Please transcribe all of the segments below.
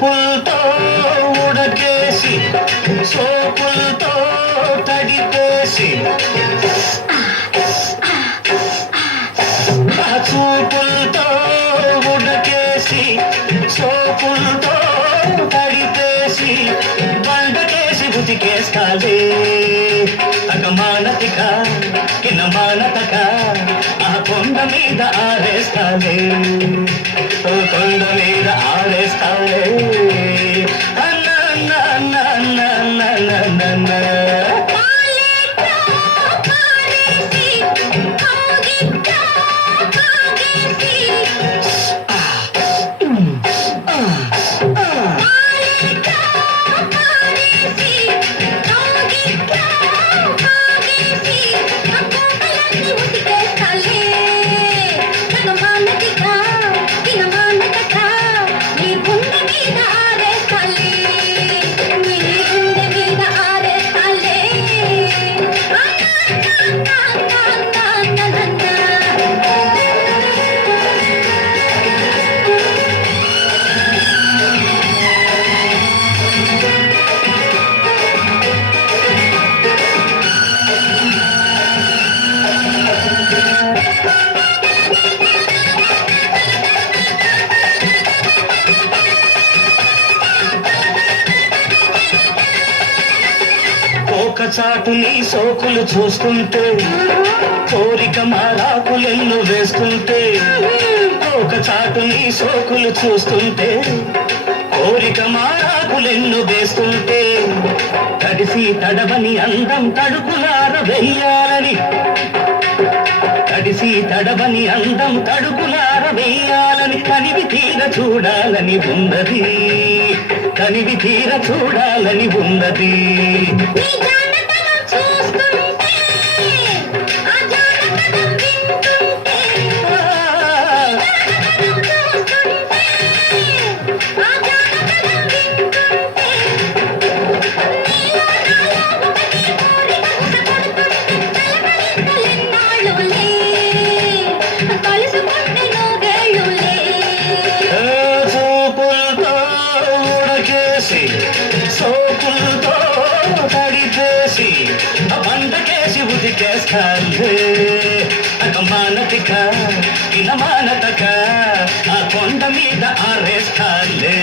చూపులతో ఉడకేసి సోపులతో తడిపేసి చూపులతో ఉడకేసి సోపులతో తడిపేసి బండకేసి ఉతికేస్తాలే అగమానతిక కినమానతక ఆ కొండ మీద ఆరేస్తాలే కొండ మీద ఆరేస్తాలే అన్న అన్న అన్న అన్న అన్న అన్న అన్న చాటు నీ సోకులు చూస్తుంటే కోరిక మారాకులెన్ను వేస్తుంటే ఒక చాటు నీ సోకులు చూస్తుంటే కోరిక మారాకులెన్ను వేస్తుంటే తడిసి తడవని అందం తడుకులార వెయ్యాలని తడిసి తడవని అందం తడుకులార వెయ్యాలని కనివి తీర చూడాలని ఉన్నది కనివి తీర చూడాలని ఉన్నది సోపులతో తడిపేసి బండకేసి ఉదికేస్తాలే అగమానతిక కినమానతక ఆ కొండ మీద ఆరేస్తాలే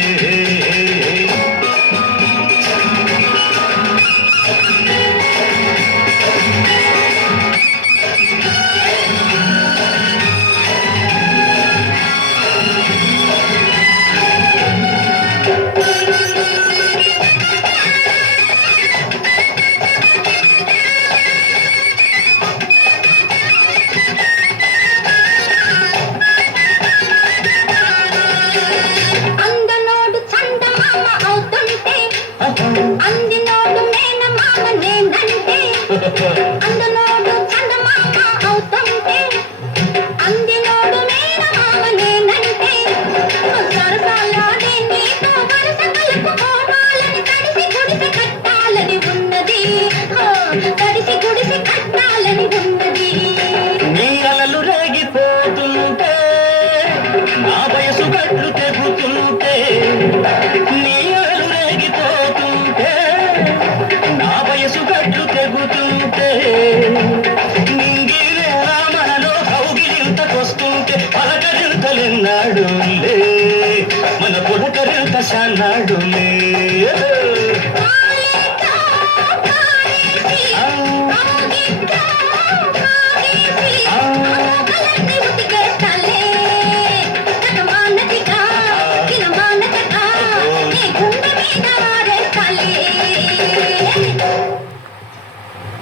అందినోడు మేనమామ నేనంటే అందనోడు చందమామ అవుతుంటే అందినోడు మేనమామ నేనంటే సరసాలాడే నీతో వరస కలుపుకోవాలని తడిసి గుడిసి కట్టాలని ఉన్నది తడిసి గుడిసి కట్టాలని ఉన్నది నీ అలలు రేగిపోతుంటే నా వయసు గట్లు తెగుతుంటే నీ నా వయసు గట్లు తెగుతుంటే నింగివేళ మనలో కౌగిలింతకొస్తుంటే పలకరింతలెన్నాడు